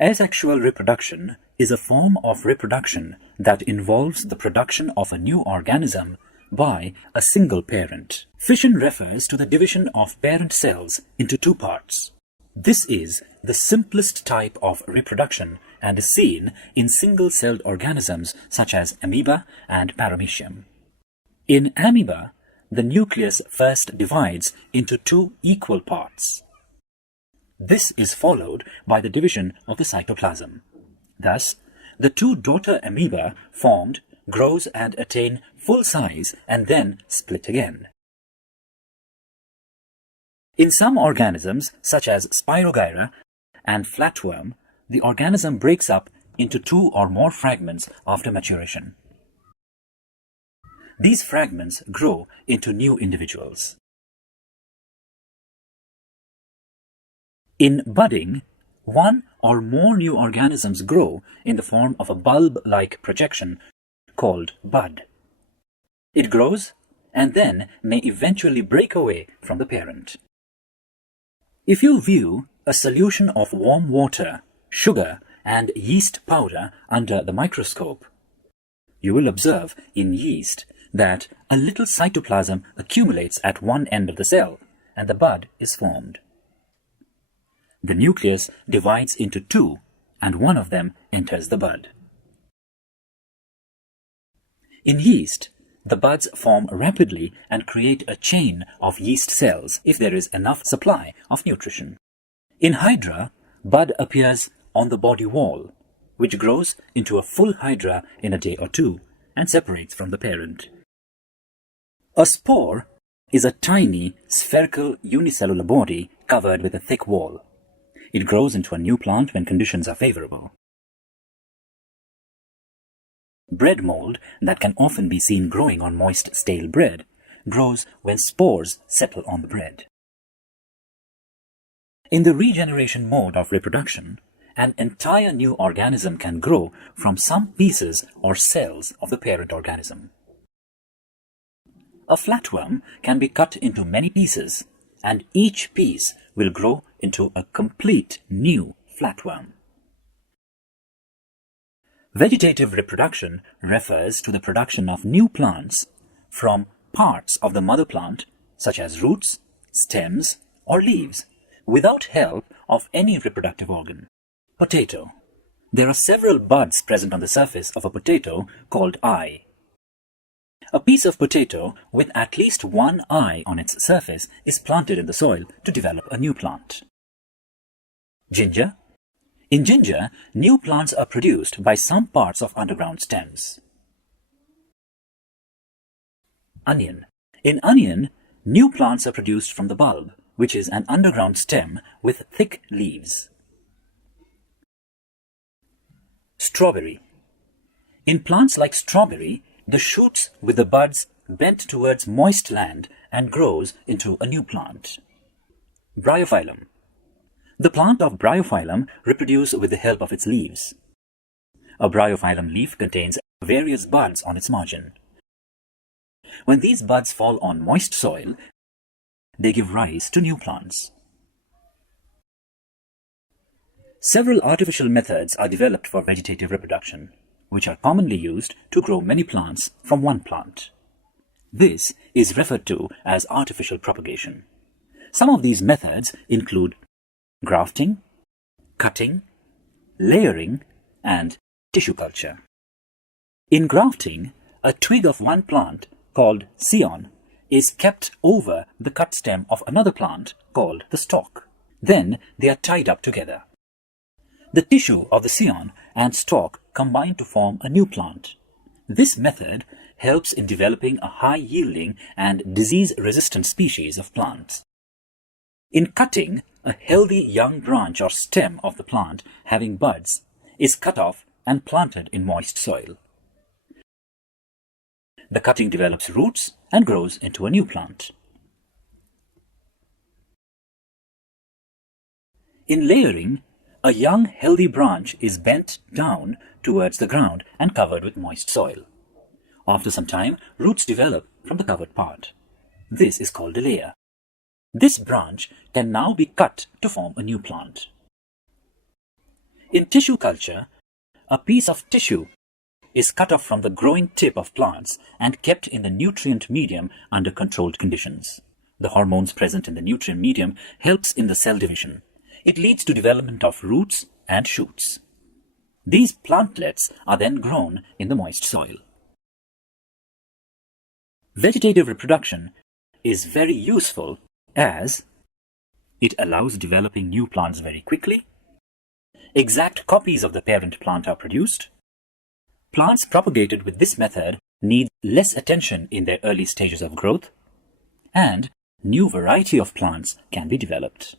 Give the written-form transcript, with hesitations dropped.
Asexual reproduction is a form of reproduction that involves the production of a new organism by a single parent. Fission refers to the division of parent cells into two parts. This is the simplest type of reproduction and is seen in single-celled organisms such as amoeba and paramecium. In amoeba, the nucleus first divides into two equal parts. This is followed by the division of the cytoplasm. Thus, the two daughter amoeba formed grows and attain full size and then split again. In some organisms, such as Spirogyra and flatworm, the organism breaks up into two or more fragments after maturation. These fragments grow into new individuals. In budding, one or more new organisms grow in the form of a bulb-like projection called bud. It grows and then may eventually break away from the parent. If you view a solution of warm water, sugar, and yeast powder under the microscope, you will observe in yeast that a little cytoplasm accumulates at one end of the cell and the bud is formed. The nucleus divides into two, and one of them enters the bud. In yeast, the buds form rapidly and create a chain of yeast cells if there is enough supply of nutrition. In Hydra, bud appears on the body wall, which grows into a full Hydra in a day or two and separates from the parent. A spore is a tiny, spherical unicellular body covered with a thick wall. It grows into a new plant when conditions are favorable. Bread mold, that can often be seen growing on moist, stale bread, grows when spores settle on the bread. In the regeneration mode of reproduction, an entire new organism can grow from some pieces or cells of the parent organism. A flatworm can be cut into many pieces, and each piece will grow into a complete new flatworm. Vegetative reproduction refers to the production of new plants from parts of the mother plant, such as roots, stems, or leaves, without help of any reproductive organ. Potato. There are several buds present on the surface of a potato called eye. A piece of potato with at least one eye on its surface is planted in the soil to develop a new plant. Ginger. In ginger, new plants are produced by some parts of underground stems. Onion. In onion, new plants are produced from the bulb, which is an underground stem with thick leaves. Strawberry. In plants like strawberry, the shoots with the buds bend towards moist land and grows into a new plant. Bryophyllum. The plant of bryophyllum reproduces with the help of its leaves. A bryophyllum leaf contains various buds on its margin. When these buds fall on moist soil, they give rise to new plants. Several artificial methods are developed for vegetative reproduction, which are commonly used to grow many plants from one plant. This is referred to as artificial propagation. Some of these methods include grafting, cutting, layering, and tissue culture. In grafting, a twig of one plant, called scion, is kept over the cut stem of another plant, called the stalk. Then they are tied up together. The tissue of the scion and stalk combine to form a new plant. This method helps in developing a high-yielding and disease-resistant species of plants. In cutting, a healthy young branch or stem of the plant having buds is cut off and planted in moist soil. The cutting develops roots and grows into a new plant. In layering, a young healthy branch is bent down towards the ground and covered with moist soil. After some time, roots develop from the covered part. This is called a layer. This branch can now be cut to form a new plant. In tissue culture, a piece of tissue is cut off from the growing tip of plants and kept in the nutrient medium under controlled conditions. The hormones present in the nutrient medium helps in the cell division. It leads to development of roots and shoots. These plantlets are then grown in the moist soil. Vegetative reproduction is very useful as it allows developing new plants very quickly. Exact copies of the parent plant are produced. Plants propagated with this method need less attention in their early stages of growth, and new variety of plants can be developed.